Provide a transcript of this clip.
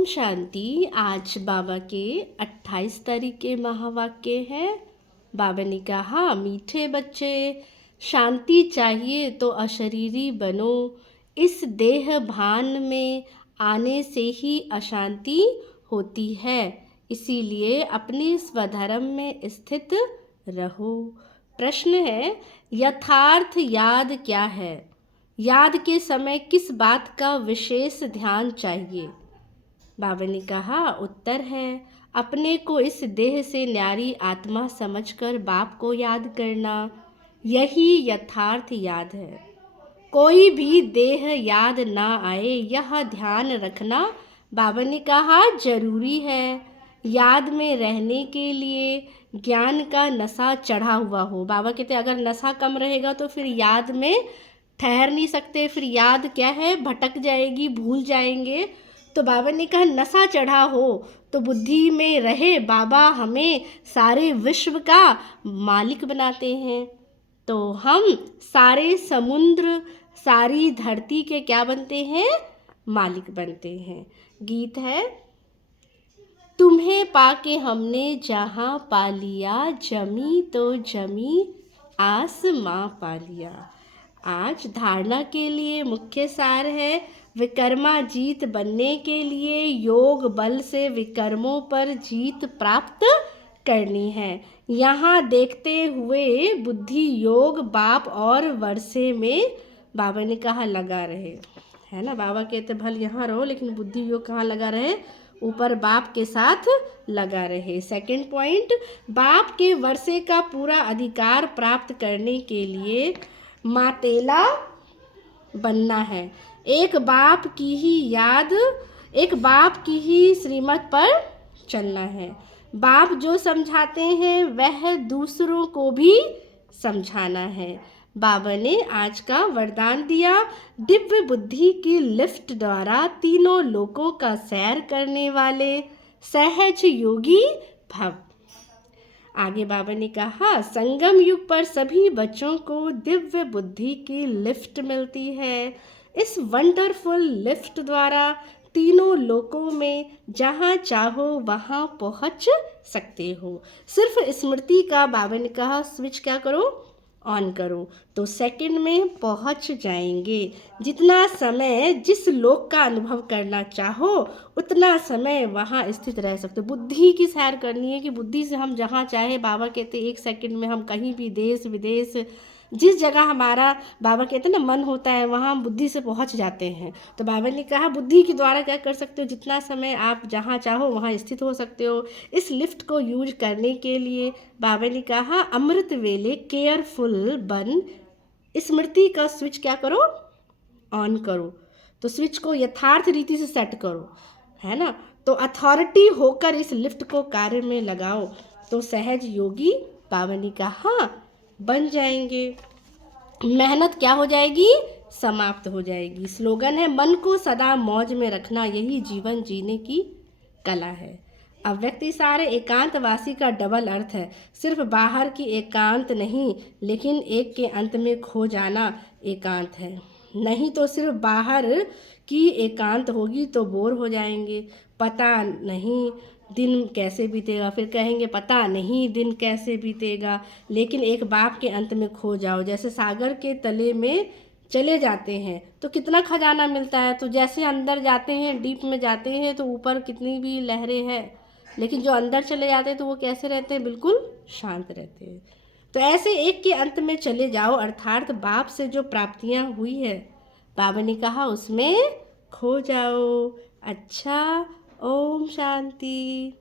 ओम शांति। आज बाबा के 28 तारीख के महावाक्य हैं। बाबा ने कहा, मीठे बच्चे, शांति चाहिए तो अशरीरी बनो। इस देह भान में आने से ही अशांति होती है, इसीलिए अपने स्वधर्म में स्थित रहो। प्रश्न है, यथार्थ याद क्या है? याद के समय किस बात का विशेष ध्यान चाहिए? बाबा ने कहा, उत्तर है, अपने को इस देह से न्यारी आत्मा समझकर बाप को याद करना, यही यथार्थ याद है। कोई भी देह याद ना आए, यह ध्यान रखना बाबा ने कहा जरूरी है। याद में रहने के लिए ज्ञान का नशा चढ़ा हुआ हो। बाबा कहते अगर नशा कम रहेगा तो फिर याद में ठहर नहीं सकते, फिर याद क्या है, भटक जाएगी, भूल जाएंगे। तो बाबा ने कहा नशा चढ़ा हो तो बुद्धि में रहे, बाबा हमें सारे विश्व का मालिक बनाते हैं। तो हम सारे समुद्र, सारी धरती के क्या बनते हैं? मालिक बनते हैं। गीत है, तुम्हें पाके हमने जहाँ पा लिया, जमी तो जमी आसमां पा लिया। आज धारणा के लिए मुख्य सार है, विकर्माजीत बनने के लिए योग बल से विकर्मों पर जीत प्राप्त करनी है। यहाँ देखते हुए बुद्धि योग बाप और वर्षे में बाबा ने कहा लगा रहे, है ना। बाबा कहते भल यहाँ रहो लेकिन बुद्धि योग कहाँ लगा रहे? ऊपर बाप के साथ लगा रहे। सेकंड पॉइंट, बाप के वर्षे का पूरा अधिकार प्राप्त करने के लिए मातेला बनना है। एक बाप की ही श्रीमत पर चलना है। बाप जो समझाते हैं वह दूसरों को भी समझाना है। बाबा ने आज का वरदान दिया, दिव्य बुद्धि की लिफ्ट द्वारा तीनों लोकों का सैर करने वाले सहज योगी भव। आगे बाबा ने कहा, संगम युग पर सभी बच्चों को दिव्य बुद्धि की लिफ्ट मिलती है। इस वंडरफुल लिफ्ट द्वारा तीनों लोकों में जहाँ चाहो वहाँ पहुँच सकते हो। सिर्फ स्मृति का बाबा ने कहा स्विच क्या करो? ऑन करो, तो सेकंड में पहुँच जाएंगे। जितना समय जिस लोक का अनुभव करना चाहो उतना समय वहाँ स्थित रह सकते हो। बुद्धि की सैर करनी है कि बुद्धि से हम जहाँ चाहे, बाबा कहते 1 सेकंड में हम कहीं भी देश विदेश जिस जगह हमारा बाबा कहते हैं ना मन होता है वहाँ हम बुद्धि से पहुँच जाते हैं। तो बाबा ने कहा बुद्धि के द्वारा क्या कर सकते हो? जितना समय आप जहाँ चाहो वहाँ स्थित हो सकते हो। इस लिफ्ट को यूज करने के लिए बाबा ने कहा अमृत वेले केयरफुल बन, स्मृति का स्विच क्या करो? ऑन करो। तो स्विच को यथार्थ रीति से सेट करो, है ना। तो अथॉरिटी होकर इस लिफ्ट को कार्य में लगाओ तो सहज योगी बाबा ने कहा बन जाएंगे। मेहनत क्या हो जाएगी? समाप्त हो जाएगी। स्लोगन है, मन को सदा मौज में रखना यही जीवन जीने की कला है। अव्यक्ति सारे एकांतवासी का डबल अर्थ है। सिर्फ बाहर की एकांत नहीं, लेकिन एक के अंत में खो जाना एकांत है। नहीं तो सिर्फ बाहर की एकांत होगी तो बोर हो जाएंगे। पता नहीं दिन कैसे बीतेगा, फिर कहेंगे पता नहीं दिन कैसे बीतेगा। लेकिन एक बाप के अंत में खो जाओ, जैसे सागर के तले में चले जाते हैं तो कितना खजाना मिलता है। तो जैसे अंदर जाते हैं, डीप में जाते हैं तो ऊपर कितनी भी लहरें हैं, लेकिन जो अंदर चले जाते हैं तो वो कैसे रहते हैं? बिल्कुल शांत रहते हैं। तो ऐसे एक के अंत में चले जाओ, अर्थात बाप से जो प्राप्तियां हुई है बाबा ने कहा उसमें खो जाओ। अच्छा, ओम शांति।